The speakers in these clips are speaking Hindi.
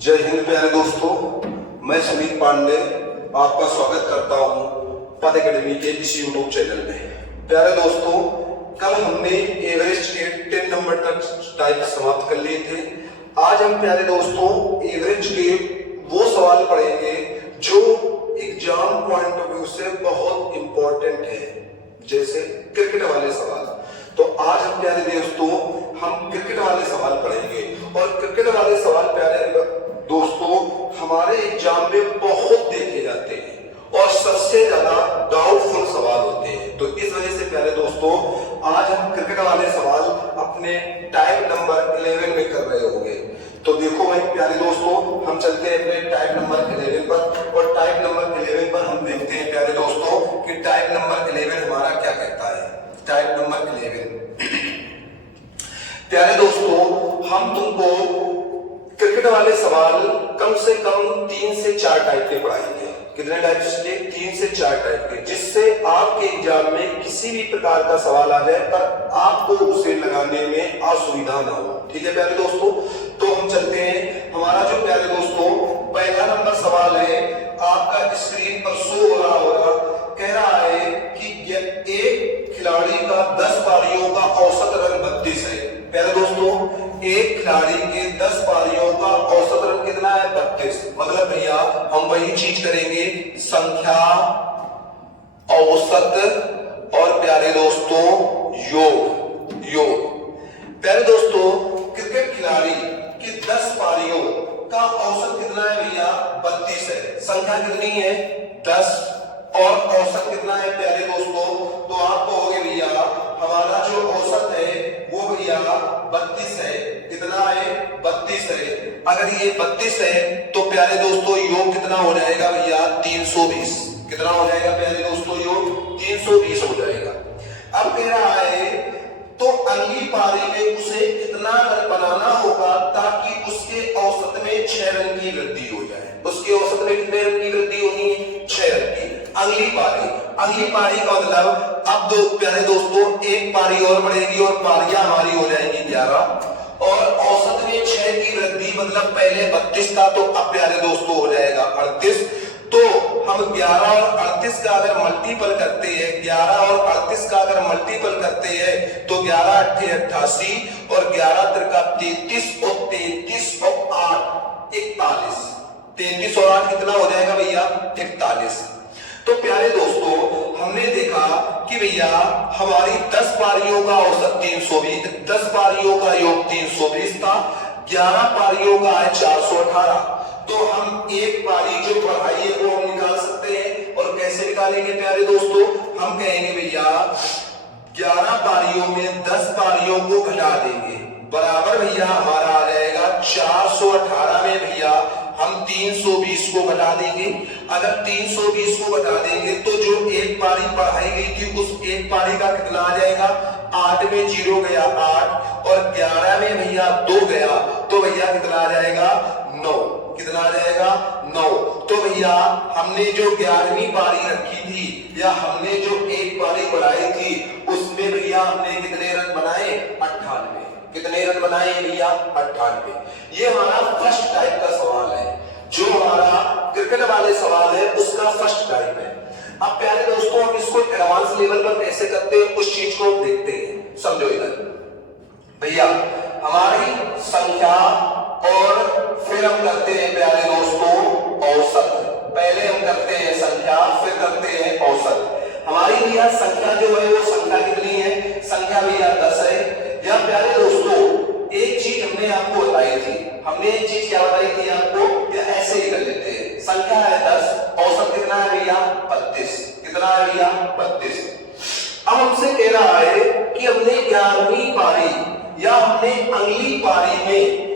जय हिंद प्यारे दोस्तों, मैं सुमित पांडे आपका स्वागत करता हूं पद एकेडमी के इस यूट्यूब चैनल में। प्यारे दोस्तों, कल हमने एवरेस्ट के 10 नंबर तक टाइप समाप्त कर लिए थे। आज हम प्यारे दोस्तों एवरेस्ट के वो सवाल पढ़ेंगे जो एग्जाम पॉइंट ऑफ व्यू से बहुत इंपॉर्टेंट है, जैसे क्रिकेट वाले सवाल। तो आज हम प्यारे दोस्तों हम क्रिकेट वाले सवाल पढ़ेंगे और क्रिकेट वाले सवाल प्यारे दोस्तों हमारे एग्जाम में बहुत देखे जाते हैं और सबसे ज्यादा डाउटफुल सवाल होते हैं। तो इस वजह से प्यारे दोस्तों आज हम क्रिकेट वाले सवाल अपने टाइप नंबर 11 में कर रहे होंगे। तो देखो भाई प्यारे दोस्तों, हम चलते हैं अपने टाइप नंबर 11 पर और टाइप नंबर 11 पर हम देखते हैं प्यारे दोस्तों कि टाइप नंबर 11 हमारा क्या कहता है। टाइप नंबर 11 प्यारे दोस्तों, हम तुमको क्रिकेट वाले सवाल कम से कम 3 से 4 टाइप के पढ़ाएंगे। कितने टाइप के? 3 से 4 टाइप के, जिससे आपके एग्जाम में किसी भी प्रकार का सवाल आ जाए पर आपको उसे लगाने में असुविधा ना हो। ठीक है प्यारे दोस्तों, तो हम चलते हैं। हमारा जो प्यारे दोस्तों पहला नंबर सवाल है, आपका स्क्रीन पर शो हो रहा होगा। कह रहा है कि एक खिलाड़ी का 10 पारियों का औसत रन 32 है। प्यारे दोस्तों, एक खिलाड़ी के 10 पारियों का औसत रन कितना है? 32। मतलब भैया हम वही चीज करेंगे, संख्या, औसत और प्यारे दोस्तों योग। प्यारे दोस्तों, क्रिकेट खिलाड़ी की 10 पारियों का औसत कितना है भैया? 32 है। संख्या कितनी है? 10 और औसत कितना है प्यारे दोस्तों? तो आप कहोगे भैया हमारा जो औसत है वो भैया 32 है। कितना है? 32 है। अगर ये 32 है तो प्यारे दोस्तों योग कितना हो जाएगा भैया? 320। कितना हो जाएगा प्यारे दोस्तों? योग 320 हो जाएगा। अब कह रहा है तो अगली पारी में उसे कितना रन बनाना होगा ताकि उसके औसत में 6 रन की वृद्धि हो जाए। उसके औसत में कितने रन की वृद्धि होनी है? 6 रन की। अगली पारी का मतलब अब दो प्यारे दोस्तों एक पारी और बढ़ेगी और पारियां हमारी हो जाएंगी 11 और औसत में 6 की वृद्धि, मतलब पहले 32 था तो अब प्यारे दोस्तों हो जाएगा 38। तो हम 11 और 38 का अगर मल्टीपल करते हैं, 11 और 38 का अगर मल्टीपल करते हैं तो 11 8 88 और 11 त्रिका 33 और 33 और 8 41। 33 और 8 कितना हो जाएगा भैया? 41। तो प्यारे दोस्तों हमने देखा कि भैया हमारी 10 पारियों का औसत 320, 10 पारियों का योग 320 था, 11 पारियों का है 418। तो हम एक पारी जो बढ़ाई है वो हम निकाल सकते हैं। और कैसे निकालेंगे प्यारे दोस्तों? हम कहेंगे भैया 11 पारियों में 10 पारियों को घटा देंगे, बराबर भैया हमारा आ जाएगा 418 में भैया हम 320 को घटा देंगे। अगर 320 को घटा देंगे तो जो एक पारी पढ़ाई गई थी उस एक पारी का कितना आ जाएगा? 8 में 0 गया 8 और 11 में भैया 2 गया तो भैया कितना आ जाएगा? 9। कितना आ जाएगा? 9। तो भैया हमने जो 11वीं पारी रखी थी या हमने जो एक पारी बढ़ाई थी उसमें भैया हमने कितने रन बनाए? 98। कितने रन बनाए भैया? 98। ये हमारा फर्स्ट टाइप का सवाल है, जो हमारा क्रिकेट वाले सवाल है उसका फर्स्ट टाइप है। अब प्यारे दोस्तों हम इसको एडवांस लेवल पर कैसे करते हैं उस चीज को देखते हैं। समझो इधर भैया हमारी संख्या और फिर हम करते हैं प्यारे दोस्तों औसत। पहले हम करते हैं संख्या फिर करते हैं औसत। हमारी भैया संख्या जो है वो संख्या कितनी है? संख्या भैया 10 है। या प्यारे दोस्तों एक चीज हमने आपको बताई थी, हमने एक चीज क्या बताई थी आपको? या ऐसे ही कर लेते हैं, संख्या है 10, औसत कितना है भैया? 32। कितना है भैया? 32। अब हमसे कह रहा है कि हमने 11वीं पारी या हमने अगली पारी में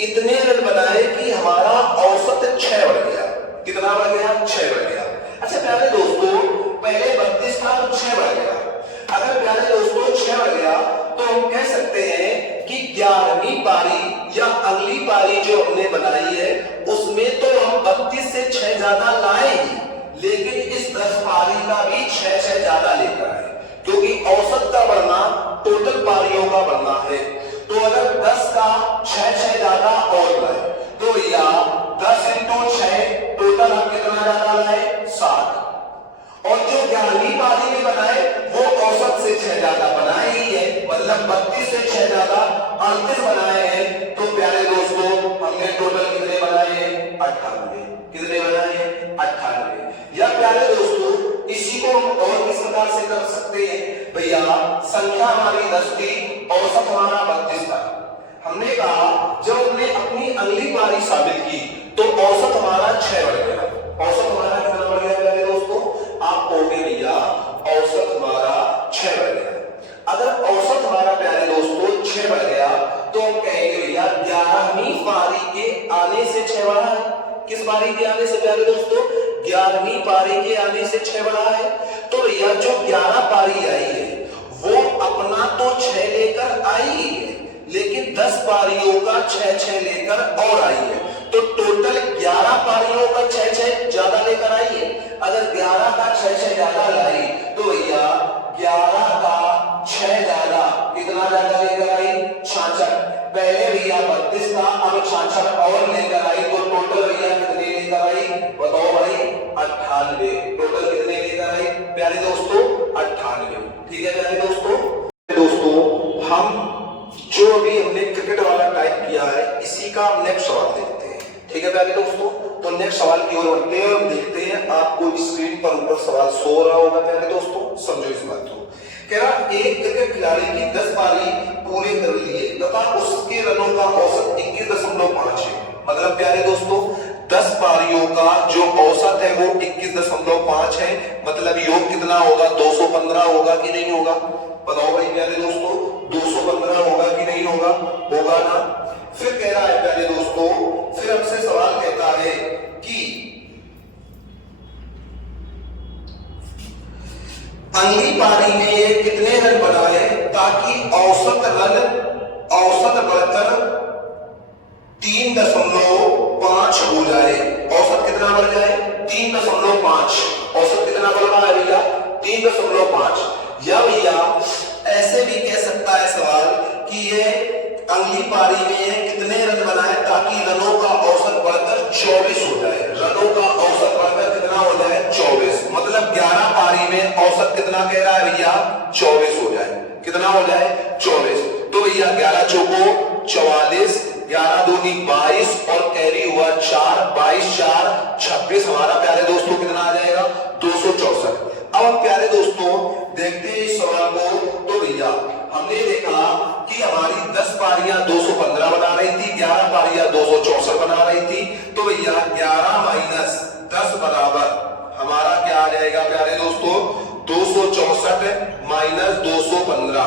इतने रन बनाए कि हमारा औसत 6 बढ़ गया। कितना बढ़ गया? 6 बढ़ गया। अच्छा प्यारे दोस्तों पहले 32 था तो 6 बढ़ गया। अगर प्यारे दोस्तों 6 बढ़ गया तो हम कह सकते हैं कि 11वीं पारी या अगली पारी जो हमने बनाई है उसमें तो हम 32 से 6 ज्यादा लाएंगे, लेकिन इस 10 पारी का भी 6 ज्यादा लेकर आए, क्योंकि औसत का बढ़ना टोटल पारियों का बढ़ना है। तो अगर 10 का 6 ज्यादा और लाए तो भैया 11वीं पारी में बनाए वो औसत से 6 ज्यादा बनाए ही है, मतलब 32 से 6 ज्यादा 38 बनाए हैं। तो प्यारे दोस्तों हमने टोटल कितने बनाए हैं? 98। कितने बनाए हैं? 98। या प्यारे दोस्तों इसी को हम और किस प्रकार से कर सकते हैं भैया, संख्या हमारी 10 थी, औसत हमारा 32 था। हमने कहा जब हमने अपनी अगली पारी साबित की तो औसत हमारा 6 बढ़ गया। औसत हमारा कितना बढ़ गया प्यारे दोस्तों? आप कहोगे भैया औसत हमारा 6 बढ़ गया। अगर औसत हमारा प्यारे दोस्तों 6 बढ़ गया तो हम कहेंगे भैया 11वीं पारी के आने से 6 बढ़ा है। किस पारी के आने से प्यारे दोस्तों? 11वीं पारी के आने से 6 बढ़ा है। तो भैया जो 11 पारी आई है वो अपना तो 6 लेकर आई है, लेकिन 10 पारियों का 6-6 लेकर और आई है। तो टोटल 11 पारियों का 6-6 ज्यादा लेकर आई है। अगर 11 का 6-6 ज्यादा लाई तो भैया 11 का 6 ज्यादा कितना ज्यादा लेकर आई? 66। पहले भैया 32 था, अब 66 और लेकर आई, तो टोटल भैया कितने लेकर आई? बताओ भाई 98। टोटल कितने लेकर आई प्यारे दोस्तों? 98। ठीक है प्यारे दोस्तों। दोस्तों हम जो अभी हमने क्रिकेट वाला टाइप किया है इसी का हम नेक्स्ट सवाल देखते हैं। ठीक है प्यारे दोस्तों, तो नेक्स्ट सवाल की ओर बढ़ते हैं और देखते हैं। आपको स्क्रीन पर ऊपर सवाल सो रहा होगा प्यारे दोस्तों, समझो इस बात को। कह रहा एक क्रिकेट खिलाड़ी की 10 पारी पूरे कर लिए तथा उसके रनों का औसत 21.5 है। मतलब प्यारे दोस्तों 10 पारियों का जो औसत है वो 21.5 है। मतलब योग कितना होगा? 215 होगा कि नहीं होगा? बताओ भाई प्यारे दोस्तों 215 होगा कि नहीं होगा? होगा ना। फिर कह रहा है प्यारे दोस्तों, फिर हमसे सवाल कहता है कि अगली पारी में ये कितने रन बनाए ताकि औसत बढ़कर 3.5 हो जाए। औसत कितना बढ़ जाए? 3.5। औसत कितना बढ़ रहा है भैया? 3.5। या भैया ऐसे भी कह सकता है सवाल कि ये अगली पारी में कितने रन बनाए ताकि रनों का औसत बढ़कर 24 हो जाए। रनों का औसत बढ़कर कितना हो जाए? 24। मतलब 11 पारी में औसत कितना कह रहा है भैया? 24 हो जाए। कितना हो जाए? 24। तो भैया 11 चौको 44, 11 दूनी 22 और कैरी हुआ 4, 22 4 26। हमारा प्यारे दोस्तों कितना आ जाएगा? 264। अब हम प्यारे दोस्तों देखते हैं इस सवाल को। तो भैया हमने देखा कि हमारी 10 पारियां 215 बना रही थी, 11 पारियां 264 बना रही थी। तो भैया 11 माइनस 10 बराबर हमारा क्या आ जाएगा प्यारे दोस्तों? 264 माइनस 215।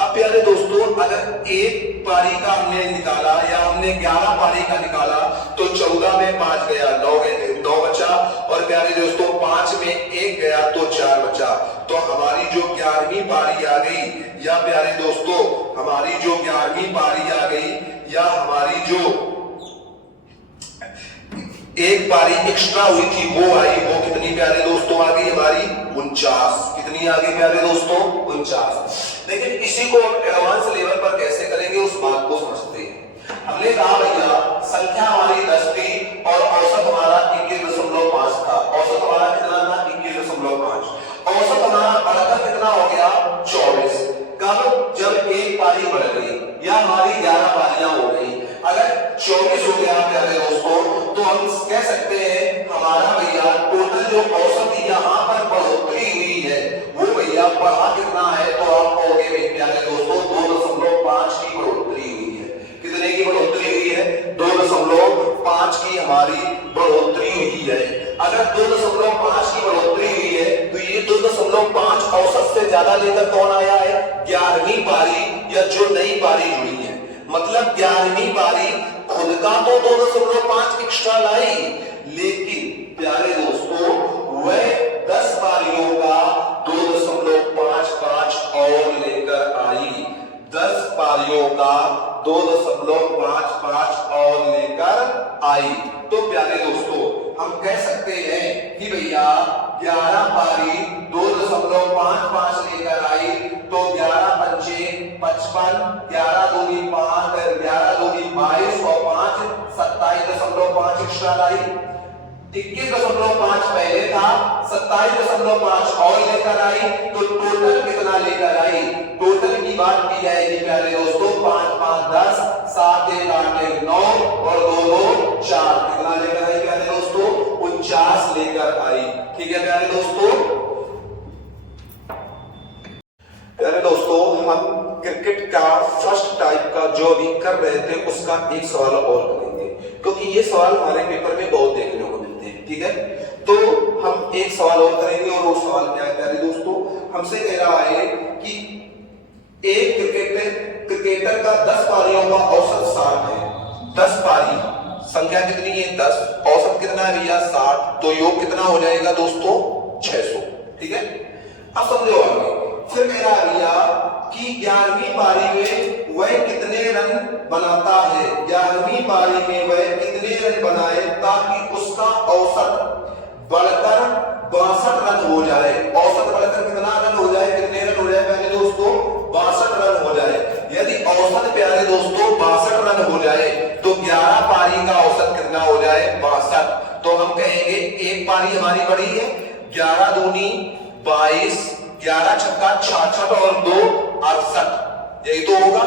अब प्यारे दोस्तों अगर एक पारी का हमने निकाला या हमने 11 पारी का निकाला तो 14 में 5 गया, 9 बचा, और प्यारे दोस्तों 5 में 1 गया तो 4 बचा। तो हमारी जो 11वीं पारी आ गई, या प्यारे दोस्तों हमारी जो 11वीं पारी आ गई, या हमारी जो एक पारी एक्स्ट्रा हुई थी वो आई, वो कितनी प्यारे दोस्तों आ गई? हमारी 49। कितनी आ गई प्यारे दोस्तों? 49। लेकिन इसी को हम एडवांस लेवल पर कैसे करेंगे उस बात को समझते हैं। हमने कहा भैया संख्या हमारी 10 थी और औसत हमारा 21.5 था। औसत हमारा कितना था? 21.5। औसत हमारा बढ़कर कितना हो गया? 24। कब? जब एक पारी बढ़ गई या हमारी 11 पारियां हो गई। अगर 24 हो गया प्यारे दोस्तों तो हम कह सकते हैं हमारा भैया टोटल जो औसत यहाँ पर बढ़ोतरी हुई है वो भैया बढ़ा कितना है? तो आप कहोगे प्यारे दोस्तों 2.5 की बढ़ोतरी हुई है। कितने की बढ़ोतरी हुई है? 2.5 की हमारी बढ़ोतरी हुई है। अगर 2.5 की बढ़ोतरी हुई है तो ये 2.5 औसत से ज्यादा लेकर कौन आया है? 11वीं पारी या जो नई पारी जुड़ी है। मतलब 11वीं पारी खुद का तो 2.5 एक्स्ट्रा लाई, लेकिन प्यारे दोस्तों वह 10 पारियों का 2.55 और लेकर आई। 10 पारियों का 2.55 और लेकर आई। तो प्यारे दोस्तों हम कह सकते हैं कि भैया 11 पारी 2.55 लेकर आई तो 11 पंचे 55, 11 दूनी 5, 11 दूनी 22 और 5 27.5 एक्स्ट्रा लाई। 21.5 पहले था, 27.5 और लेकर आई, तो टोटल कितना लेकर आई? टोटल की बात की जाएगी प्यारे दोस्तों, 5 5 10, 7 1 8 1 9 और 2 2 4, कितना लेकर आई प्यारे दोस्तों? 49 लेकर आई। ठीक है प्यारे दोस्तों। प्यारे दोस्तों, हम क्रिकेट का फर्स्ट टाइप का जो अभी कर रहे थे उसका एक सवाल और करेंगे, क्योंकि ये सवाल हमारे पेपर में बहुत देखने को मिलते हैं। ठीक है, तो हम एक सवाल और करेंगे, और वो सवाल क्या है प्यारे दोस्तों? हमसे कह रहा है कि एक क्रिकेटर का 10 पारियों का औसत 60 है। 10 पारी संख्या कितनी है? 10, औसत कितना है भैया? 60, तो योग कितना हो जाएगा दोस्तों? 600। ठीक है, अब समझो आगे। फिर कह रहा है भैया कि 11वीं पारी में वह कितने रन बनाता है? 11वीं पारी में वह कितने रन बनाए ताकि उसका औसत बढ़कर 62 रन हो जाए? औसत बढ़कर कितना रन हो जाए? कितने रन हो जाए प्यारे दोस्तों? 62 रन हो जाए। यदि औसत प्यारे दोस्तों 62 रन हो जाए तो 11 पारी का औसत कितना हो जाए? 62। तो हम कहेंगे एक पारी हमारी बड़ी है, 11 दूनी 22, 11 छक्का 66 और 2 68, यही तो होगा।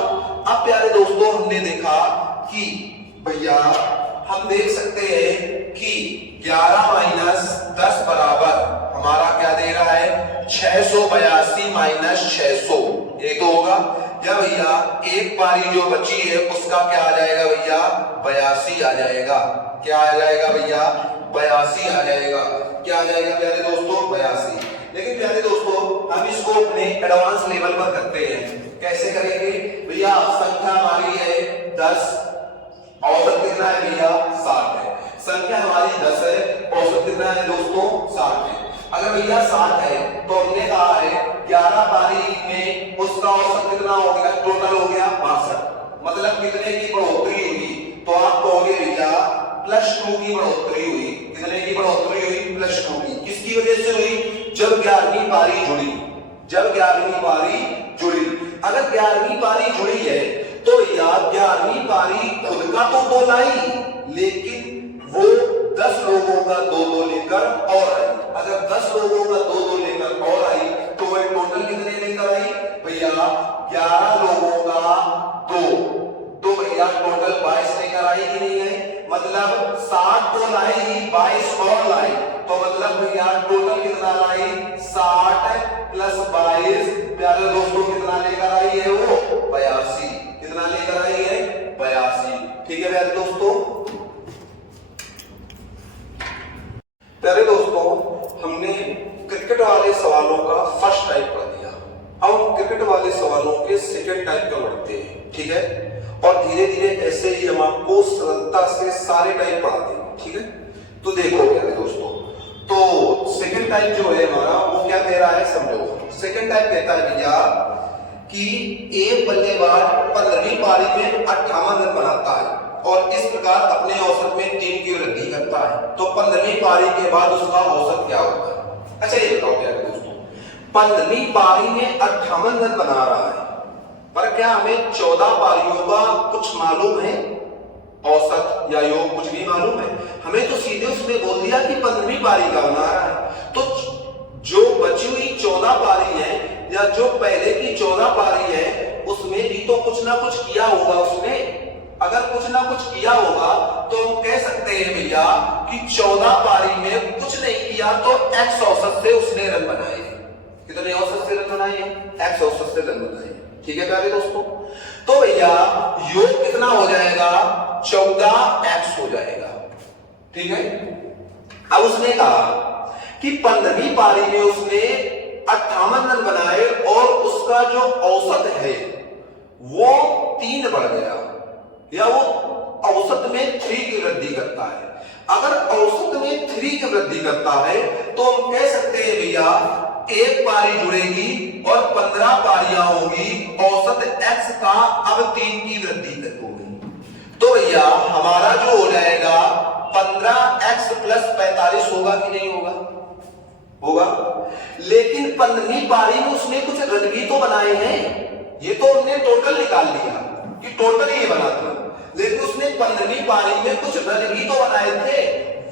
अब प्यारे दोस्तों हमने देखा कि भैया हम देख सकते हैं कि 11 माइनस 10 बराबर हमारा क्या दे रहा है? 682 माइनस 600, यही तो होगा। या भैया एक पारी जो बची है उसका क्या आ जाएगा भैया? 82 आ जाएगा। क्या आ जाएगा भैया? 82 आ जाएगा। क्या आ जाएगा प्यारे दोस्तों? 82। लेकिन प्यारे दोस्तों हम इसको अपने एडवांस लेवल पर करते हैं। कैसे करेंगे भैया? संख्या हमारी है 10, औसत कितना है भैया? 60 है। संख्या हमारी 10 है, औसत कितना है दोस्तों? 60 है। अगर भैया 60 है तो हमने कहा है 11 पारी में उसका औसत कितना हो गया? टोटल हो गया 62, मतलब कितने की बढ़ोतरी हुई? तो आप कहोगे भैया +2 की बढ़ोतरी हुई। कितने की बढ़ोतरी हुई? +2 की। किसकी वजह से हुई? जब 11वीं पारी जुड़ी। जब 11वीं पारी जुड़ी, अगर 11वीं पारी जुड़ी है तो यार 11वीं पारी खुद का तो 2 लाई, लेकिन वो 10 लोगों का 2-2 लेकर और आई। अगर 10 लोगों का 2-2 लेकर और आई तो वह टोटल कितने लेकर आई भैया? 11 लोगों का 2, तो भैया टोटल 22 लेकर आई कि नहीं आई? मतलब 60 तो लाई, 22 और लाई, तो मतलब भैया टोटल कितना लाई? 60 प्लस 22 प्यारे दोस्तों कितना लेकर आई है? वो 82। कितना लेकर आई है? 82। ठीक है प्यारे दोस्तों। प्यारे दोस्तों हमने क्रिकेट वाले सवालों का फर्स्ट टाइप पढ़ लिया। अब हम क्रिकेट वाले सवालों के सेकंड टाइप का पढ़ते हैं। ठीक है, और धीरे धीरे ऐसे ही हम आपको सरलता से सारे टाइप पढ़ा देंगे। ठीक है, तो देखो प्यारे दोस्तों, तो सेकंड टाइप जो है हमारा वो क्या कह रहा है समझो। सेकंड टाइप कहता है भैया कि एक बल्लेबाज 15वीं पारी में 58 रन बनाता है और इस प्रकार अपने औसत में 3 की वृद्धि करता है, तो 15वीं पारी के बाद उसका औसत क्या होगा? अच्छा ये बताओ प्यारे दोस्तों, 15वीं पारी में 58 रन बना रहा है, पर क्या हमें 14 पारियों का कुछ मालूम है? औसत या योग कुछ भी मालूम है? हमें तो सीधे उसने बोल दिया कि 15वीं पारी का बना रहा है। तो जो बची हुई 14 पारी है या जो पहले की 14 पारी है उसमें भी तो कुछ ना कुछ किया होगा उसने। अगर कुछ ना कुछ किया होगा तो हम कह सकते हैं भैया कि 14 पारी में कुछ नहीं किया तो एक्स औसत से उसने रन बनाए। कितने औसत से रन बनाए? एक्स औसत से रन बनाए। ठीक है प्यारे दोस्तों, तो भैया योग कितना हो जाएगा? 14x हो जाएगा। ठीक है, अब उसने कहा कि 15वीं पारी में उसने 58 रन बनाए और उसका जो औसत है वो 3 बढ़ गया, या वो औसत में 3 की वृद्धि करता है। अगर औसत में 3 की वृद्धि करता है तो हम कह सकते हैं भैया एक पारी जुड़ेगी और 15 पारियां होगी, औसत x का अब 3 की वृद्धि होगी, तो भैया हमारा जो हो जाएगा 15x प्लस 45 होगा कि नहीं होगा? होगा। लेकिन 15वीं पारी में उसने कुछ रन भी तो बनाए हैं, ये तो उसने टोटल निकाल लिया कि टोटल ये बना था, लेकिन उसने 15वीं पारी में कुछ रन भी तो बनाए थे,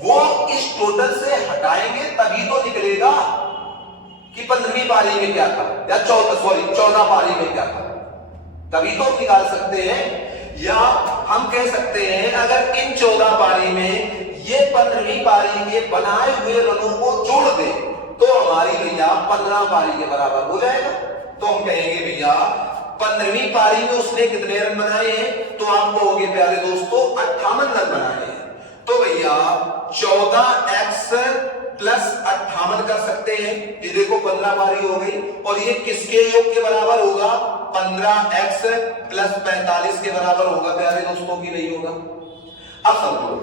वो इस टोटल से हटाएंगे तभी तो निकलेगा कि 15वीं पारी में क्या था या 14 पारी में क्या था, तभी तो निकाल सकते हैं। या हम कह सकते हैं अगर इन 14 पारी में ये 15वीं पारी के बनाए हुए रनों को जोड़ दे तो हमारी भैया 15 पारी के बराबर हो जाएगा। तो हम कहेंगे भैया 15वीं पारी में उसने कितने रन बनाए हैं, तो आप कहोगे प्यारे दोस्तों 58 रन बनाए हैं। तो भैया 14x प्लस 58 कर सकते हैं, ये देखो 15 पारी हो गई, और ये किसके योग के बराबर होगा, 15x प्लस 45 के बराबर होगा प्यारे दोस्तों, की नहीं होगा। अब समझो,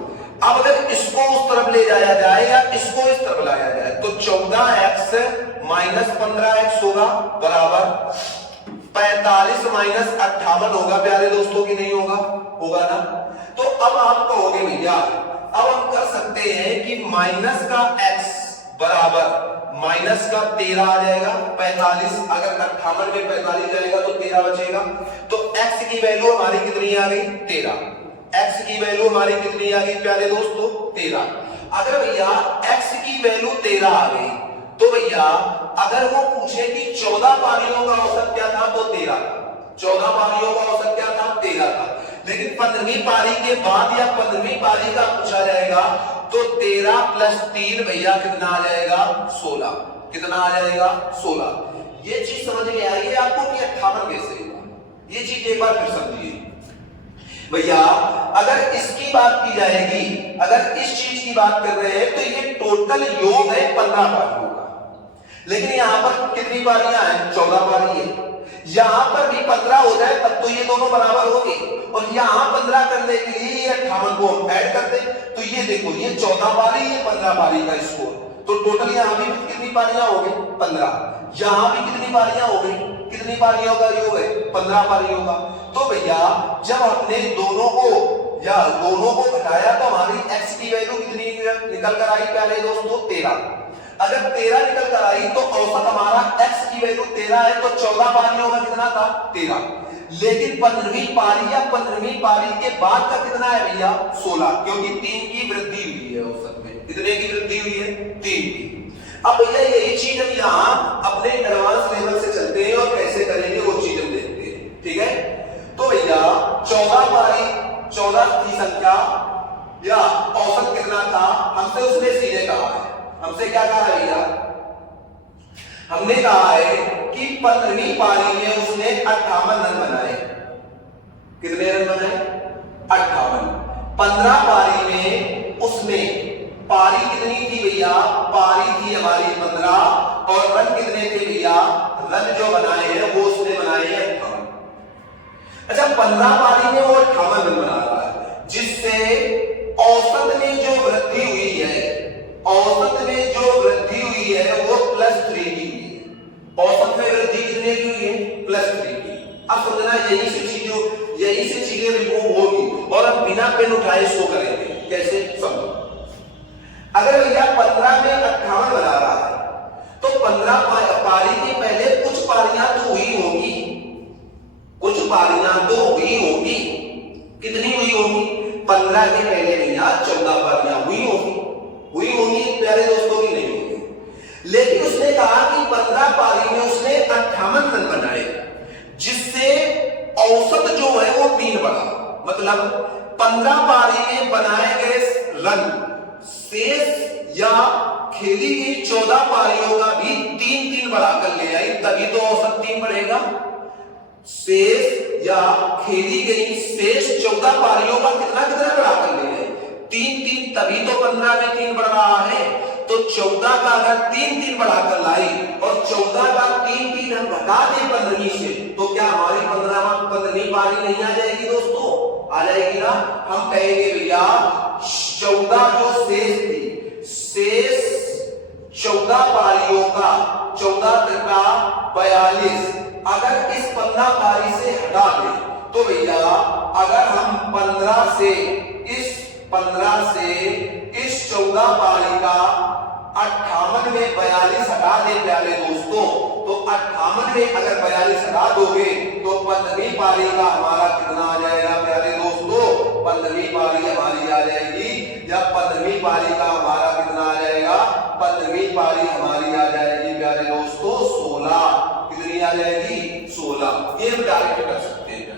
अब अगर इसको उस तरफ ले जाया जाए या इसको इस तरफ लाया जाए तो 14x माइनस 15x होगा बराबर 45 माइनस 58 होगा प्यारे दोस्तों, की नहीं होगा, होगा ना। तो अब आप कहोगे भैया अब हम कर सकते हैं कि माइनस का x बराबर माइनस का 13 आ जाएगा, 45 अगर 58 में 45 जाएगा तो 13 बचेगा। तो x की वैल्यू हमारी कितनी आ गई, 13। x की वैल्यू हमारी कितनी आ गई प्यारे दोस्तों, 13। अगर भैया x की वैल्यू 13 आ गई तो भैया अगर वो पूछे कि 14 पारियों का औसत क्या था तो 13 था, 14 पारियों का औसत क्या था, 13 था। लेकिन 15वीं पारी के बाद या 15वीं पारी का पूछा जाएगा तो 13 प्लस 3 भैया कितना आ जाएगा, 16। कितना आ जाएगा, 16। ये चीज समझ में आई है आपको कि 58 कैसे हुआ, ये चीज एक बार फिर समझिए भैया। अगर इसकी बात की जाएगी, अगर इस चीज की बात कर रहे हैं तो ये टोटल योग है 15 पारियों का, लेकिन यहां पर कितनी पारियां हैं, 14 पारी है। यहां पर भी 15 हो जाए तब तो ये दोनों बराबर होंगे, और यहां 15 करने के लिए ये 58 को हम ऐड कर दें तो ये देखो ये 14 पारी ये 15 पारी का स्कोर, तो टोटल यहां भी कितनी पारियां हो गई, 15। यहां भी कितनी पारियां हो गई, कितनी पारियों का योग है, 15 पारियों का। तो भैया जब हमने दोनों को घटाया तो हमारी x की वैल्यू कितनी निकल कर आई प्यारे दोस्तों, 13। अगर 13 निकल कर आई तो औसत हमारा x की वैल्यू 13 है, तो 14 पारियों का कितना था, 13। लेकिन 15वीं पारी या 15वीं पारी के बाद का कितना है भैया, 16, क्योंकि 3 की वृद्धि हुई है औसत में। कितने की वृद्धि हुई है, 3 की। अब भैया यही चीज हम यहाँ अपने एडवांस लेवल से चलते हैं और कैसे करेंगे वो चीज हम देखते हैं, ठीक है। तो भैया 14 पारी 14 की संख्या या औसत कितना था, हमसे उसने सीधे कहा है, हमसे क्या कहा है भैया, हमने कहा है कि 15वीं पारी में उसने 58 रन बनाए। कितने रन बनाए, 58। 15 पारी में उसने, पारी कितनी थी भैया, पारी थी हमारी 15, और रन कितने थे भैया, रन जो बनाए हैं वो उसने बनाए हैं 58। अच्छा 15 पारी में वो 58 रन बना रहा है, जिससे औसत में जो वृद्धि हुई है, औसत में जो वृद्धि हुई है वो +3 की हुई है। औसत में वृद्धि कितने की हुई है, +3 की। अब समझना यही से चीजें रिमूव होगी, और हम बिना पेन उठाए इसको करेंगे, कैसे समझो। अगर भैया 15 में 58 बना रहा है तो 15 पारी के पहले कुछ पारियां तो हुई होगी, कुछ पारियां तो हुई होगी। कितनी हुई होगी, 15 के पहले भैया 14 पारियां हुई होगी प्यारे दोस्तों, की नहीं होगी। लेकिन उसने कहा कि 15 पारी में उसने 58 रन बनाए, जिससे औसत जो है वो 3 बढ़ा। मतलब 15 पारी में बनाए गए रन शेष या खेली गई 14 पारियों का भी 3-3 बढ़ाकर ले आई, तभी तो औसत 3 बढ़ेगा। शेष या खेली गई शेष 14 पारियों का कितना बढ़ाकर ले आए, 3-3, तभी तो 15 में 3 बढ़ रहा है। तो 14 का अगर 3-3 बढ़ाकर लाई और 14 का 3-3 हम घटा दें 15वीं से, तो क्या हमारी 15वीं पारी नहीं आ जाएगी दोस्तों, आ जाएगी ना। हम कहेंगे भैया 14 जो शेष थी, शेष 14 पारियों का 14 × 42 अगर इस 15 पारी से हटा दें तो भैया अगर हम 15 से इस 14 पारी का 58 में 42 हटा दें प्यारे दोस्तों, तो 58 में अगर 42 हटा दोगे तो 15वीं पारी का हमारा कितना आ जाएगा प्यारे दोस्तों, 15वीं पारी हमारी आ जाएगी, या 15वीं पारी का हमारा कितना आ 15वीं पारी हमारी आ जाएगी प्यारे दोस्तों 16। कितनी आ जाएगी? 16। ये हम डायरेक्ट कर सकते हैं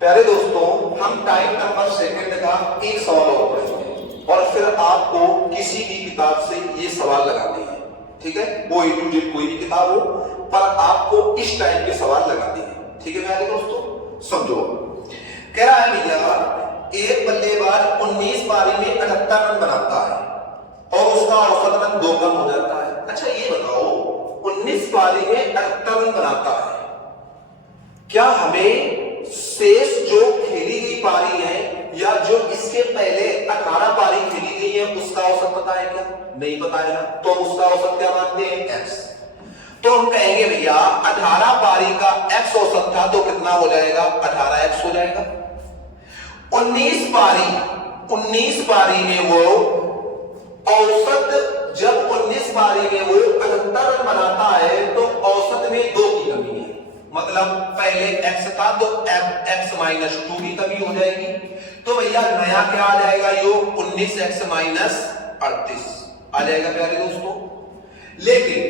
प्यारे दोस्तों। हम टाइम नंबर सेकंड का एक सवाल और पढ़ेंगे और फिर आपको किसी भी किताब से ये सवाल लगाने हैं, ठीक है? वो A to Z कोई भी किताब हो, पर आपको इस टाइप के सवाल लगाने हैं, ठीक है प्यारे दोस्तों? समझो, कह रहा है भैया एक बल्लेबाज 19 पारी में 78 रन बनाता है और उसका औसत रन 2 कम हो जाता है। अच्छा ये बताओ, 19 पारी में 78 रन बनाता है, क्या हमें शेष जो खेली गई पारी है या जो इसके पहले 18 पारी खेली गई है उसका औसत पता है क्या? नहीं पता है ना, तो हम उसका औसत क्या मानते हैं? x। तो हम कहेंगे भैया 18 पारी का x औसत था तो कितना हो जाएगा? 18x हो जाएगा। 19 पारी में वो औसत, जब 19 पारी में वो 78 रन बनाता है तो औसत में 2 की कमी है, मतलब पहले x था तो x - 2 की कमी हो जाएगी। तो भैया नया क्या आ जाएगा? यो 19x - 38 आ जाएगा प्यारे दोस्तों। लेकिन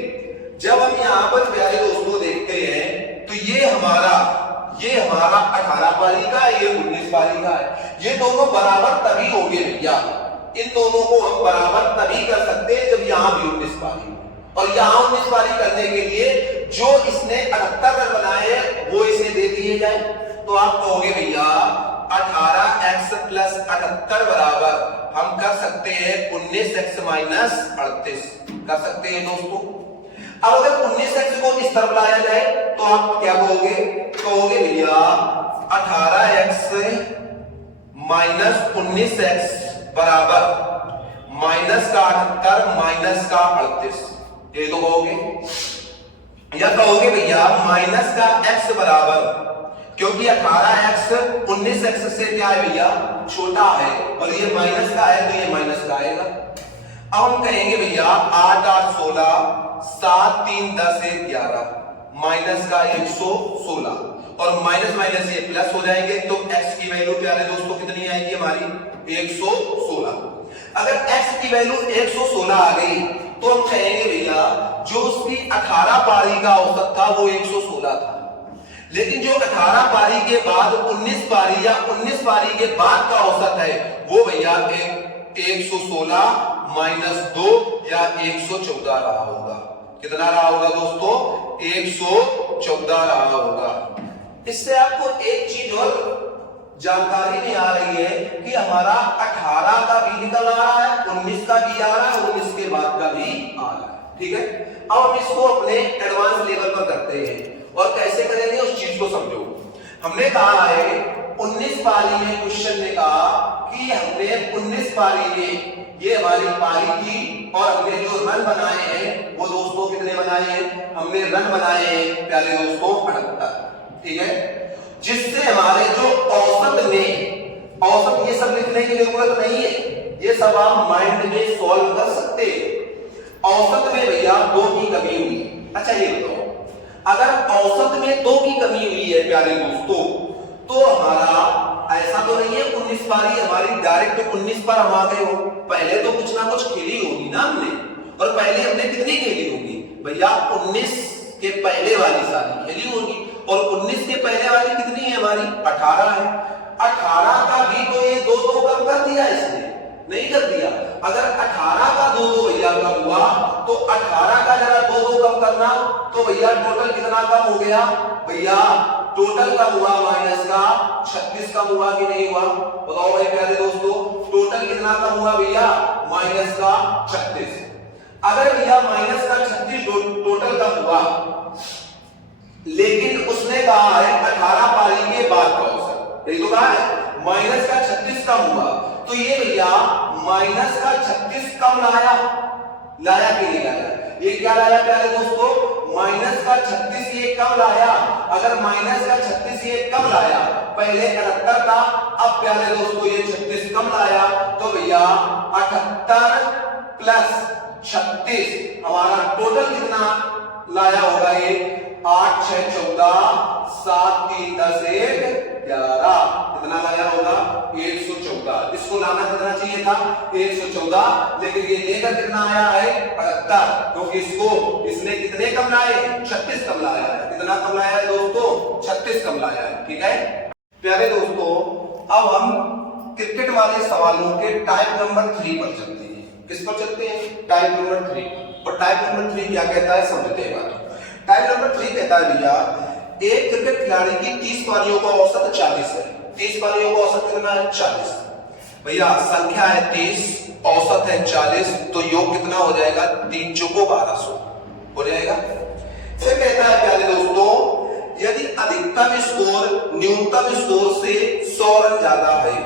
जब हम यहां पर प्यारे दोस्तों देखते हैं तो ये हमारा 18 पारी का है, ये 19 पारी का है। ये दोनों बराबर तभी होंगे भैया, इन दोनों को हम बराबर तभी कर सकते हैं जब यहां भी 19 पारी, और यहां 19 पारी करने के लिए जो इसने 78 रन बनाए हैं वो इसे दे दिए जाए। तो आप कहोगे भैया 18x + 78 बराबर हम कर सकते हैं 19x - 38 कर सकते हैं दोस्तों। अब अगर 19x को इस तरफ लाया जाए तो आप क्या कहोगे? कहोगे भैया 18x - 19x बराबर -78 - 38, ये तो कहोगे। या कहोगे भैया माइनस का x बराबर, क्योंकि 18x 19x से क्या है भैया? छोटा है, और ये माइनस का है तो ये माइनस का आएगा। अब हम कहेंगे भैया 8 8 16 7 3 10 1 11 माइनस का 116, और माइनस माइनस ये प्लस हो जाएंगे तो x की वैल्यू प्यारे दोस्तों कितनी आएगी हमारी? 116। अगर x की वैल्यू 116 आ गई तो हम कहेंगे भैया जो उसकी 18 पारी का औसत था वो 116 था, लेकिन जो 18 पारी के बाद 19 पारी या 19 पारी के बाद का औसत है वो भैया 116 - 2 या 114 रहा होगा। कितना रहा होगा दोस्तों? 114 रहा होगा। इससे आपको एक चीज और जानकारी में आ रही है कि हमारा 18 का भी निकल आ रहा है, 19 का भी आ रहा है, 19 के बाद का भी आ रहा है, ठीक है? अब हम इसको अपने एडवांस लेवल पर करते हैं, और कैसे करेंगे उस चीज को समझो। हमने कहा है 19 पारी में क्वेश्चन ने कहा कि हमने 19 पारी में ये हमारी पारी थी और हमने जो रन बनाए हैं वो दोस्तों कितने बनाए हैं? हमने रन बनाए हैं प्यारे दोस्तों 78, ठीक है? जिससे हमारे जो औसत में, औसत ये सब लिखने की जरूरत नहीं है, ये सब आप माइंड में सॉल्व कर सकते हैं। औसत में भैया 2 की कमी हुई। अच्छा ये बताओ, अगर औसत में 2 की कमी हुई है प्यारे दोस्तों, तो हमारा ऐसा तो नहीं है 19 पारी हमारी डायरेक्ट 19 पर हम आ गए हो, पहले तो कुछ ना कुछ खेली होगी ना हमने, और पहले हमने कितनी खेली होगी भैया? 19 के पहले वाली सारी खेली होगी, और 19 के पहले वाली कितनी है हमारी? 18 है। 18 का भी तो ये 2 कम कर दिया इसने, नहीं कर दिया। अगर 18 का 2 भैया कम हुआ तो 18 का जरा 2 कम करना, तो भैया टोटल कितना कम हो गया? भैया टोटल कम हुआ माइनस का 36 कम हुआ कि नहीं हुआ? बताओ भाई प्यारे दोस्तों, टोटल कितना कम हुआ भैया? माइनस का 36। अगर भैया माइनस का 36 टोटल कम हुआ, लेकिन उसने कहा है 18 पारी के बाद का औसत, ये तो कहा है माइनस का 36 कम हुआ, तो ये भैया माइनस का 36 कम लाया कि नहीं लाया? ये क्या लाया प्यारे दोस्तों? माइनस का 36 ये कम लाया। अगर माइनस का 36 ये कम लाया, पहले 78 था, अब प्यारे दोस्तों ये 36 कम लाया, तो भैया 78 + 36 हमारा टोटल कितना लाया होगा? ये 8 6 14, 7 3 10 1 11, कितना लाया होगा 114। इसको लाना कितना चाहिए था 114, लेकिन ये लेकर कितना आया है 78, क्योंकि इसने कितने कम लाए 36 कम लाया है। कितना कम लाया है दोस्तों 36 कम लाया है। ठीक है प्यारे दोस्तों, अब हम क्रिकेट वाले सवालों के टाइप नंबर 3 पर चलते हैं। किस पर चलते हैं टाइप नंबर 3। और टाइप नंबर 3 क्या कहता है समझते हैं बात। टाइप नंबर 3 कहता है भैया एक क्रिकेट खिलाड़ी की 30 पारियों का औसत 40 है। 30 पारियों का औसत कितना है 40। भैया संख्या है 30, औसत है 40, तो योग कितना हो जाएगा 3 चौको 1200 हो जाएगा। फिर कहता है प्यारे दोस्तों यदि अधिकतम स्कोर न्यूनतम स्कोर से 100 रन ज्यादा है,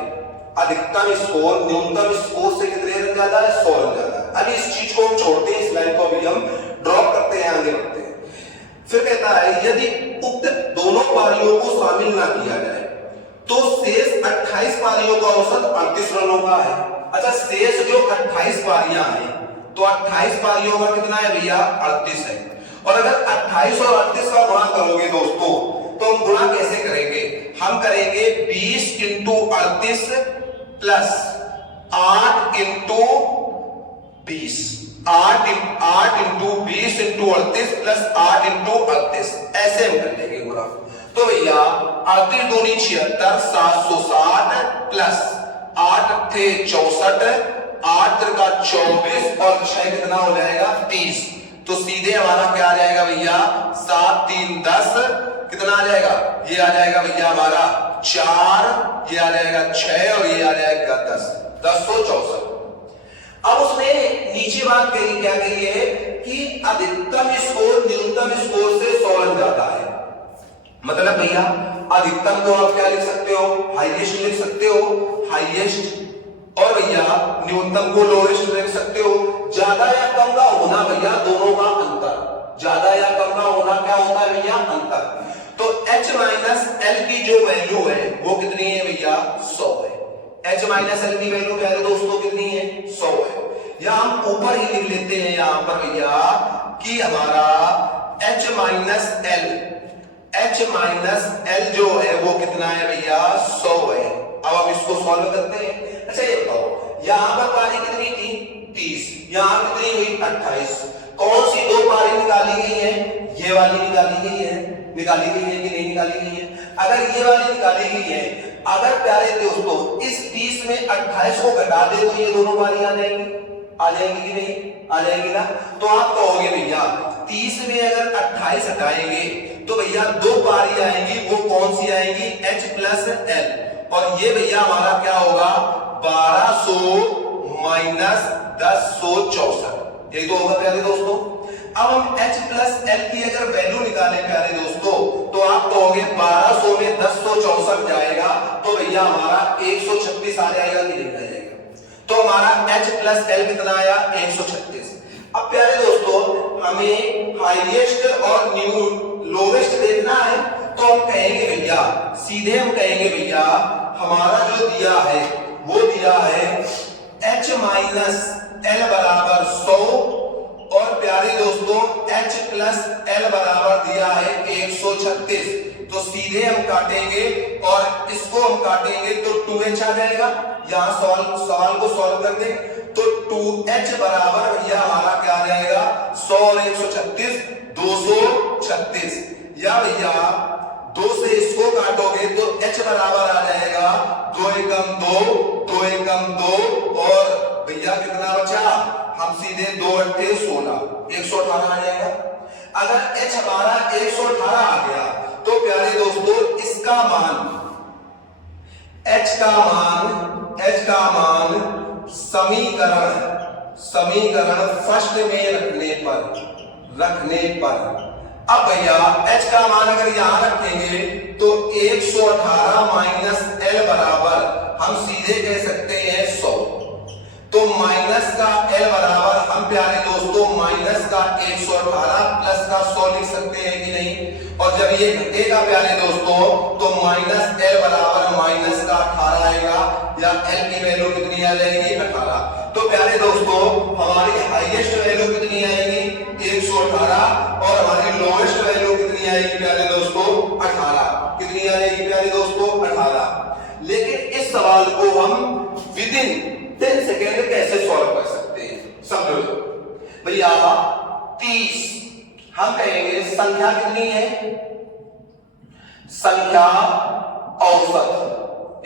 अधिकतम स्कोर न्यूनतम स्कोर से कितने रन ज्यादा है 100 रन ज्यादा है। अभी इस चीज को हम छोड़ते हैं, इस लाइन को अभी हम ड्रॉप करते हैं, आगे बढ़ते हैं। फिर कहता है यदि उक्त दोनों पारियों को शामिल ना किया जाए तो शेष 28 पारियों का औसत 38 रनों का है। अच्छा शेष जो 28 पारियां हैं तो 28 पारियों का कितना है भैया 38 है। और अगर 28 और 38 का गुणा करोगे दोस्तों तो हम गुणा कैसे करेंगे, हम करेंगे 20 into 38 plus 8 into 20, 8 into 20 into 38 plus 8 into 38, ऐसे हम कर लेंगे गुणा। तो भैया 38 दूनी 76, 760 प्लस 8 थे 64, 8 का 24 और 6 कितना हो जाएगा 30। तो सीधे हमारा क्या आ जाएगा भैया 7 3 10, कितना आ जाएगा ये आ जाएगा भैया हमारा 4, ये आ जाएगा 6 और ये आ जाएगा 10, 1064। अब उसने नीचे बात कही क्या कही है कि अधिकतम स्कोर न्यूनतम स्कोर से 100 रन ज्यादा है। मतलब भैया अधिकतम को आप क्या लिख सकते हो हाईएस्ट लिख सकते हो हाईएस्ट, और भैया न्यूनतम को लोएस्ट लिख सकते हो। ज्यादा या कम का होना भैया दोनों का अंतर, ज्यादा या कम का होना क्या होता है भैया अंतर। तो h माइनस एल की जो वैल्यू है वो कितनी है भैया 100 है। h माइनस एल की वैल्यू प्यारे दोस्तों कितनी है 100 है। या हम ऊपर ही लिख लेते हैं यहां पर भैया कि हमारा h माइनस एल जो है वो कितना है भैया 100 है। अब हम इसको सॉल्व करते हैं। अच्छा ये बताओ यहां पर पारी कितनी थी 30, यहां कितनी हुई 28, कौन सी दो पारी निकाली गई है, ये वाली निकाली गई है कि नहीं निकाली गई है। अगर ये वाली निकाली गई है, अगर प्यारे दोस्तों इस 30 में 28 को घटा दे तो ये दोनों पारी आ जाएंगी कि नहीं आ जाएंगी ना। तो आप कहोगे भैया 30 में अगर 28 हटाएंगे तो भैया दो पारी आएंगी, वो कौन सी आएंगी h प्लस एल, और ये भैया हमारा क्या होगा 1200 माइनस 1064, यही तो होगा प्यारे दोस्तों। अब हम h प्लस एल की अगर वैल्यू निकालें प्यारे दोस्तों तो आप कहोगे 1200 में 1064 जाएगा तो भैया हमारा 136 आ जाएगा कि नहीं आ जाएगा। तो हमारा h प्लस एल कितना आया 136। अब प्यारे दोस्तों हमें हाईएस्ट और लोवेस्ट देखना है तो हम कहेंगे भैया सीधे हम कहेंगे भैया हमारा जो दिया है वो दिया है h माइनस एल बराबर 100 और प्यारे दोस्तों h प्लस एल बराबर दिया है 136। तो सीधे हम काटेंगे और इसको हम काटेंगे तो 2h आ जाएगा। यहां सवाल को सॉल्व कर दें तो 2h बराबर भैया हमारा क्या आ जाएगा 100 और 136 236, या भैया 2 से इसको काटोगे तो h बराबर आ जाएगा 2 एकम 2, 2 एकम 2 और भैया कितना बचा, हम सीधे 2 अट्ठे 16, 118 आ जाएगा। अगर h हमारा 118 आ गया तो प्यारे दोस्तों इसका मान h का मान समीकरण फर्स्ट में रखने पर अब भैया h का मान अगर यहां रखेंगे तो 118 माइनस एल बराबर हम सीधे कह सकते हैं 100। तो माइनस का एल बराबर हम प्यारे दोस्तों माइनस का 118 प्लस का 100 लिख सकते हैं कि नहीं। और जब ये घटेगा प्यारे दोस्तों तो माइनस एल बराबर माइनस का 18 आएगा, या एल की वैल्यू कितनी आ जाएगी 18। तो तो प्यारे दोस्तों हमारी हाईएस्ट वैल्यू कितनी आएगी 118 और हमारी लोएस्ट वैल्यू कितनी आएगी प्यारे दोस्तों 18। कितनी आएगी प्यारे दोस्तों 18। लेकिन इस सवाल को हम विद इन 10 सेकेंड कैसे सॉल्व कर सकते हैं समझो भैया। 30 हम कहेंगे संख्या कितनी है, संख्या औसत,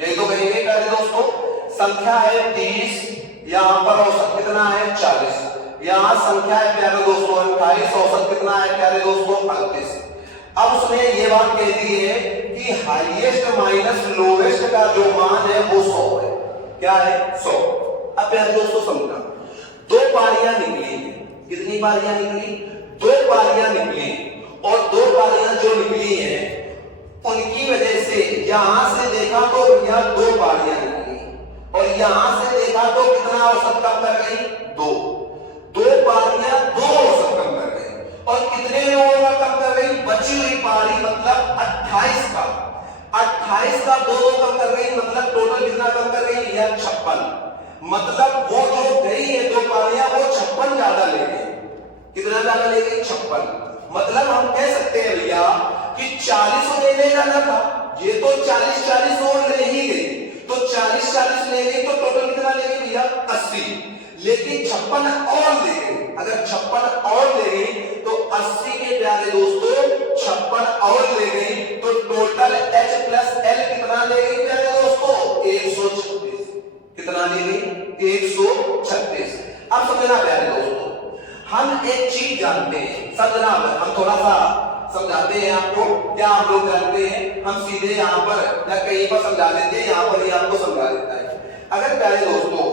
ये तो कहेंगे प्यारे दोस्तों संख्या है 30, यहां पर औसत कितना है 40, यहां संख्या है प्यारे दोस्तों 28, औसत कितना है प्यारे दोस्तों 38। अब उसने ये बात कह दी है कि हाईएस्ट माइनस लोवेस्ट का जो मान है वो 100 है। क्या है 100। अब प्यारे दोस्तों समझना, दो पारियां निकली, कितनी पारियां निकली, 2 पारियां निकली, और 2 पारियां जो निकली हैं उनकी वजह से यहां से देखा तो भैया 2 पारियां निकली, और यहां से देखा तो कितना औसत कम कर गई 2 पारियां 2 औसत कम कर गई, और कितने लोगों का कम कर गई, बची हुई पारी मतलब 28 का 2 कम कर गई, मतलब टोटल कितना कम कर गई भैया 56। मतलब वो जो गई है 2 पारियां वो 56 ज्यादा ले गई। कितना ज्यादा ले गई 56। मतलब हम कह सकते हैं भैया कि 40 लेने का ना था, ये तो 40 और ले ही गई, तो 40 ले गई तो टोटल कितना ले गई भैया 80। लेकिन 56 और ले गई, अगर 56 और ले गई तो 80 के प्यारे दोस्तों 56 और ले गई तो टोटल H प्लस L कितना ले गई प्यारे दोस्तों 136। कितना ले गई 136। अब समझना प्यारे दोस्तों, हम एक चीज जानते हैं, समझना हम थोड़ा सा समझाते हैं आपको। क्या आप लोग जानते हैं, हम सीधे यहाँ पर या कहीं पर समझा देते हैं, यहाँ पर ही आपको समझा देता है। अगर प्यारे दोस्तों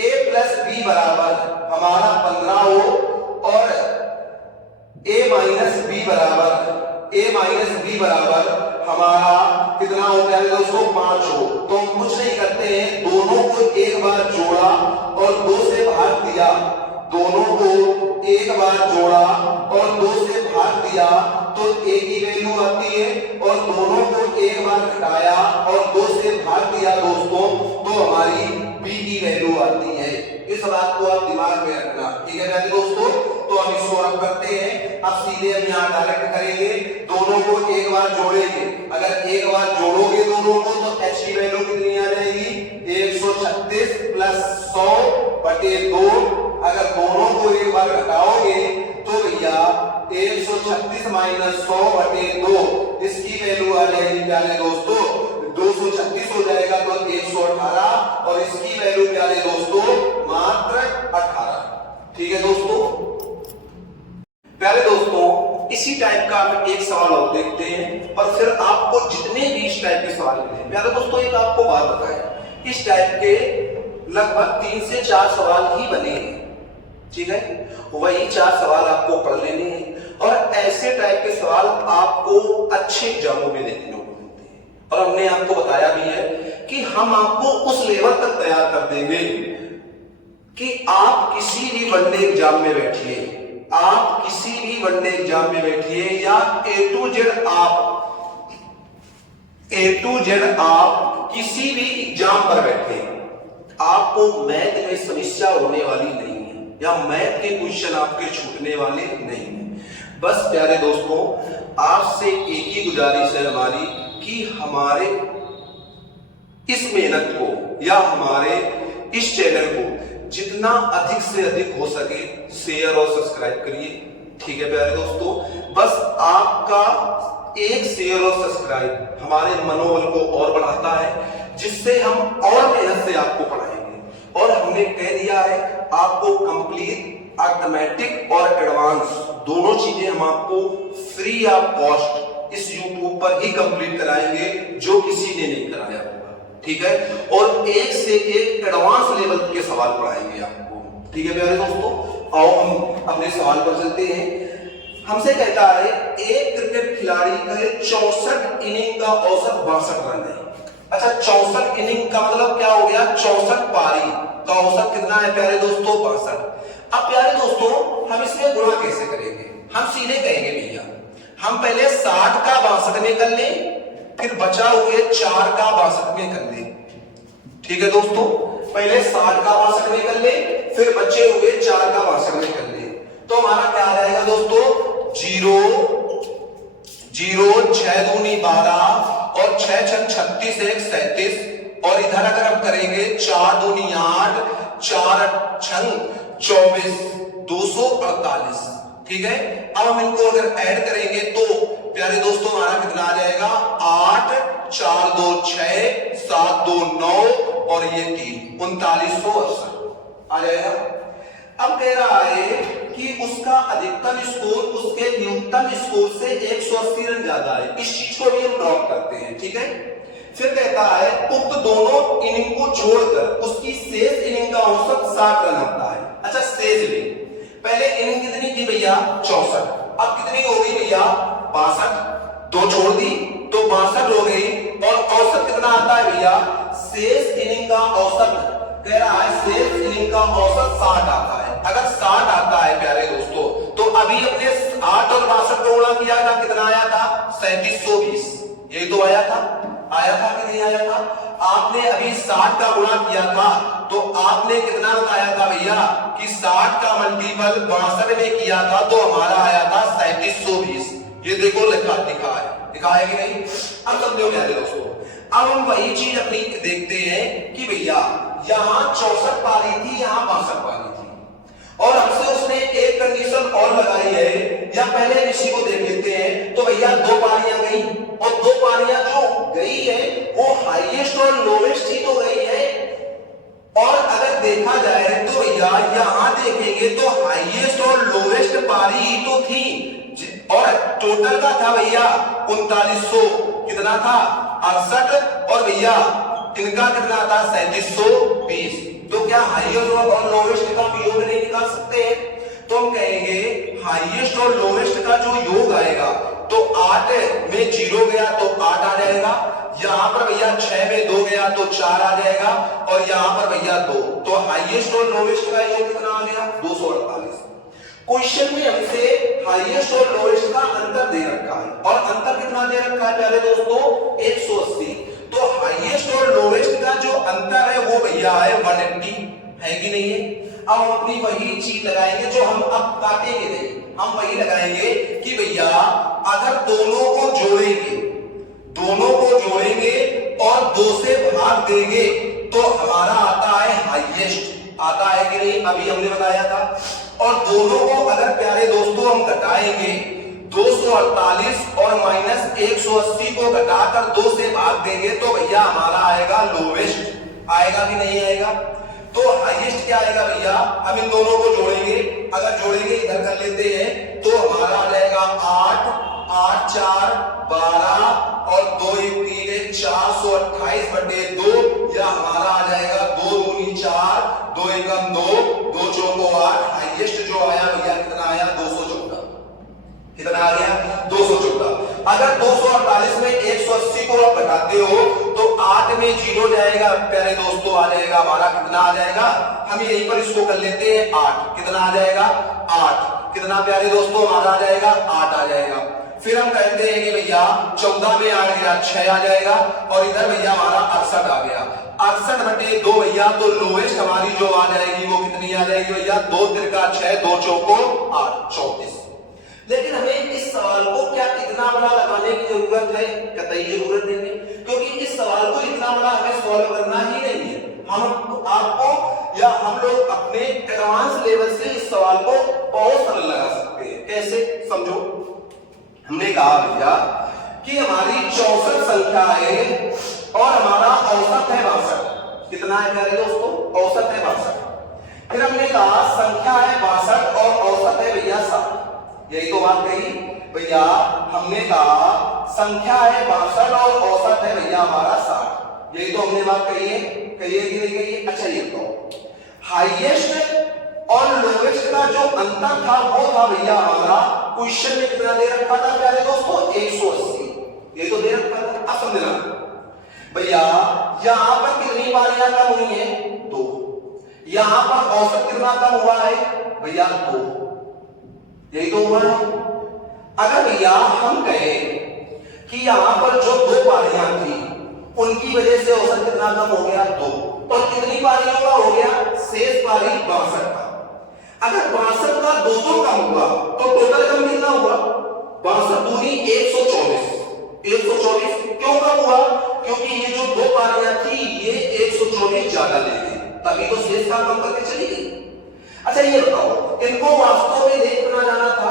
a प्लस बी बराबर हमारा 15 हो और a माइनस बी बराबर हमारा कितना हो प्यारे दोस्तों 5 हो, तो हम कुछ नहीं करते हैं, दोनों को एक बार जोड़ा और 2 से भाग दिया, दोनों को एक बार जोड़ा और 2 से भाग दिया तो a की वैल्यू आती है, और दोनों को एक बार घटाया और 2 से भाग दिया दोस्तों तो हमारी b की वैल्यू आती है। इस बात को आप दिमाग में रखना, ठीक है प्यारे दोस्तों। तो हम इसको रख करते हैं, अब सीधे हम यहाँ डायरेक्ट करेंगे, दोनों को एक बार जोड़ेंगे, अगर एक बार जोड़ोगे दोनों को तो h की वैल्यू कितनी आ जाएगी 136 प्लस 100 बटे 2। अगर दोनों को एक बार घटाओगे तो भैया 136 माइनस 100 बटे 2, इसकी वैल्यू आ जाएगी प्यारे दोस्तों 236 हो जाएगा तो 118, और इसकी वैल्यू प्यारे दोस्तों मात्र 18। ठीक है दोस्तों। प्यारे दोस्तों इसी टाइप का हम एक सवाल और देखते हैं, और फिर आपको जितने भी इस टाइप के सवाल मिले, प्यारे दोस्तों एक आपको बात बताएं, इस टाइप के लगभग 3 से 4 सवाल ही बने हैं, ठीक है, वही 4 सवाल आपको पढ़ लेने हैं, और ऐसे टाइप के सवाल आपको अच्छे एग्जामों में देखने को मिलते हैं। और हमने आपको बताया भी है कि हम आपको उस लेवल तक तैयार कर देंगे कि आप किसी भी वनडे एग्जाम में बैठिए, आप किसी भी वनडे एग्जाम में बैठिए, या A to Z आप किसी भी एग्जाम पर बैठे, आपको मैथ में समस्या होने वाली नहीं है, या मैथ के क्वेश्चन आपके छूटने वाले नहीं है। बस प्यारे दोस्तों आपसे एक ही गुजारिश है हमारी कि हमारे इस मेहनत को या हमारे इस चैनल को जितना अधिक से अधिक हो सके शेयर और सब्सक्राइब करिए, ठीक है प्यारे दोस्तों। बस आपका एक शेयर और सब्सक्राइब हमारे मनोबल को और बढ़ाता है, जिससे हम और मेहनत से आपको पढ़ाएंगे। और हमने कह दिया है आपको कंप्लीट अर्थमेटिक और एडवांस दोनों चीजें हम आपको फ्री ऑफ कॉस्ट इस YouTube पर ही कंप्लीट कराएंगे, जो किसी ने नहीं कराया होगा, ठीक है। और एक से एक एडवांस लेवल के सवाल पढ़ाएंगे आपको, ठीक है प्यारे दोस्तों। आओ हम अपने सवाल पर चलते हैं। हमसे कहता है एक क्रिकेट खिलाड़ी का 64 इनिंग का औसत 62 रन है। अच्छा 64 इनिंग का मतलब क्या हो गया, 64 पारी का औसत कितना है प्यारे दोस्तों 62। अब प्यारे दोस्तों हम इसमें गुणा कैसे करेंगे, हम सीधे कहेंगे भैया हम पहले 60 का 62 में कर लें, फिर बचा हुए 4 का 62 में कर लें, ठीक है दोस्तों। पहले 60 का 62 में कर लें, फिर बचे हुए 4 का 62 में कर लिए तो हमारा क्या आ जाएगा दोस्तों 0 0 6 दूनी 12 और 6 छन 36 1 37 और इधर अगर हम करेंगे 4 दूनी 8 4 छन 24 248। ठीक है, अब हम इनको अगर ऐड करेंगे तो प्यारे दोस्तों हमारा कितना आ जाएगा 8 4 2 6 7 2 9 और ये 3 3968 आ जाएगा। अब कह रहा है कि उसका अधिकतम स्कोर उसके न्यूनतम स्कोर से 180 रन ज्यादा है। इस चीज को भी हम ड्रॉप करते हैं। ठीक है, फिर कहता है उक्त दोनों इनिंग को छोड़कर उसकी शेष इनिंग का औसत 60 रन आता है। अच्छा, शेष इनिंग पहले इनिंग कितनी थी भैया 64, अब कितनी हो गई भैया 62, 2 छोड़ दी तो 62 हो गई और औसत कितना आता है भैया शेष इनिंग का औसत कह रहा है शेष इनिंग का औसत 60 आता है। अगर 60 आता है प्यारे दोस्तों तो अभी अपने 8 और 62 का गुणा किया था, कितना आया था 3720, यही तो आया था कि नहीं आया था। आपने अभी 60 का गुणा किया था तो आपने कितना बताया था भैया कि 60 का मल्टीपल 62 में किया था तो हमारा आया था 3720। ये देखो लिखा है कि नहीं। अब समझो क्या है दोस्तों, अब हम वही चीज अपनी देखते हैं कि भैया यहां 64 पारी थी, यहां 62 पारी थी और हमसे उसने एक कंडीशन और लगाई है, या पहले इसी को देख लेते हैं। तो भैया 2 पारियां गई और 2 पारियां जो गई है वो हाईएस्ट और लोवेस्ट ही तो गई है। और अगर देखा जाए तो भैया यहां देखेंगे तो हाईएस्ट और लोवेस्ट पारी ही तो थी और टोटल का था भैया 3900, कितना था 68 और भैया इनका कितना था 3720। तो क्या हाईएस्ट और लोवेस्ट का योग नहीं निकाल सकते हैं? तो हम कहेंगे हाईएस्ट और लोवेस्ट का जो योग आएगा तो 8 में 0 गया तो 8 आ जाएगा, यहां पर भैया 6 में 2 गया तो 4 आ जाएगा और यहां पर भैया 2। तो हाईएस्ट और लोवेस्ट का योग कितना आ गया 248। क्वेश्चन में हमसे हाईएस्ट और लोवेस्ट का अंतर दे रखा है और अंतर कितना दे रखा है प्यारे दोस्तों 180। तो हाईएस्ट और लोवेस्ट का जो अंतर है वो भैया है 180, है कि नहीं है। अब हम अपनी वही चीज लगाएंगे जो हम अब काटेंगे नहीं, हम वही लगाएंगे कि भैया अगर दोनों को जोड़ेंगे और 2 से भाग देंगे तो हमारा आता है हाईएस्ट, आता है कि नहीं, अभी हमने बताया था। और दोनों को अगर प्यारे दोस्तों हम घटाएंगे 248 और माइनस 180 को घटाकर 2 से भाग देंगे तो भैया हमारा आएगा लोवेस्ट, आएगा कि नहीं आएगा। तो हाईएस्ट क्या आएगा भैया, हम इन दोनों को जोड़ेंगे, अगर जोड़ेंगे इधर कर लेते हैं तो हमारा आ जाएगा 8 8 4 12 और 2 1 3 1 428 बटे 2, या हमारा आ जाएगा 2 दूनी 4 2 एकम 2 2 चौको 8। हाईएस्ट जो आया भैया कितना आया 214, कितना आ गया 214। अगर 248 में 180 को आप घटाते हो तो 8 में 0 जाएगा प्यारे दोस्तों, आ जाएगा हमारा कितना आ जाएगा, हम यहीं पर इसको कर लेते हैं 8, कितना आ जाएगा 8, कितना प्यारे दोस्तों हमारा आ जाएगा 8 आ जाएगा। फिर हम कहते हैं कि भैया 14 में 8 गया 6 आ जाएगा और इधर भैया हमारा 68 आ गया, 68 बटे 2 भैया, तो लोवेस्ट हमारी जो आ जाएगी वो कितनी आ जाएगी भैया 2 तिरका 6 2 चौको 8 34। लेकिन हमें इस सवाल को क्या इतना बड़ा लगाने की जरूरत है, कतई जरूरत नहीं है, क्योंकि इस सवाल को इतना बड़ा हमें सॉल्व करना ही नहीं है। हम आपको या हम लोग अपने एडवांस लेवल से इस सवाल को बहुत सरल लगा सकते हैं। कैसे समझो, हमने कहा भैया कि हमारी 64 संख्या है और हमारा औसत है 62, कितना है प्यारे दोस्तों औसत है 62। फिर हमने कहा संख्या है 62 और औसत है भैया 60, यही तो बात कही भैया, हमने कहा संख्या है 62 और औसत है भैया हमारा 60, यही तो हमने बात कही है कि नहीं कही। अच्छा ये तो हाईएस्ट और लोवेस्ट का जो अंतर था वो था भैया हमारा क्वेश्चन में कितना दे रखा था प्यारे दोस्तों 180, ये तो दे रखा था। अब समझना भैया यहां पर कितनी बारियां कम हुई है 2, यहां पर औसत कितना कम हुआ है भैया 2, यही तो हुआ है। अगर भैया हम कहें कि यहां पर जो 2 पारियां थी उनकी वजह से औसत कितना कम हो गया 2, और कितनी पारियों का हो गया शेष पारी 62 का। अगर 62 का 2 कम हुआ तो टोटल कम कितना हुआ? 62 दूनी 124। 124 क्यों कम हुआ? क्योंकि ये जो 2 पारियां थी ये 124 ज्यादा ले गई, तभी तो शेष का कम करके चली गई। अच्छा ये बताओ, इनको वास्तव में ले कितना जाना था?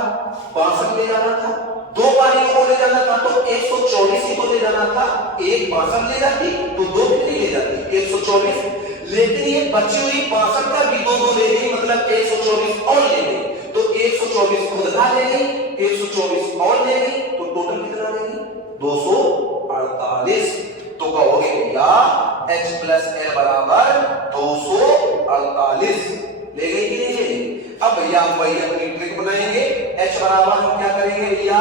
62 ले जाना था। 2 पारियों को ले जाना था तो 124 ही को ले जाना था। एक 62 ले जाती तो 2 कितनी ले जाती? 124। लेकिन ये बची हुई 62 का भी 2 ले गई, मतलब 124 और ले गई। तो 124 खुद का ले गई, 124 और ले गई, तो टोटल कितना ले गई? 248। तो कहोगे भैया H प्लस L बराबर 248 ले गई कि नहीं ले गई? अब भैया हम वही अपनी ट्रिक बनाएंगे। H बराबर हम क्या करेंगे भैया?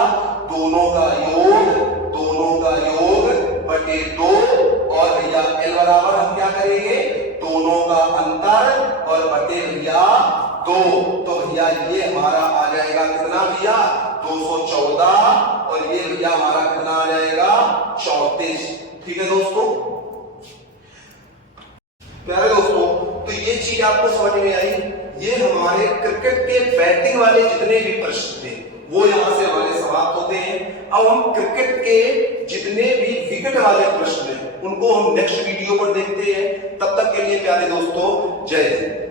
दोनों का योग बटे 2, और भैया L बराबर हम क्या करेंगे? दोनों का अंतर और बटे भैया 2। तो भैया ये हमारा आ जाएगा कितना भैया? 214, और ये भैया हमारा कितना आ जाएगा? 34। ठीक है दोस्तों, प्यारे दोस्तों, तो ये चीज आपको समझ में आई। ये हमारे क्रिकेट के बैटिंग वाले जितने भी प्रश्न थे वो यहां से हमारे समाप्त होते हैं। अब हम क्रिकेट के जितने भी विकेट वाले प्रश्न हैं उनको हम नेक्स्ट वीडियो पर देखते हैं। तब तक के लिए प्यारे दोस्तों, जय हिंद।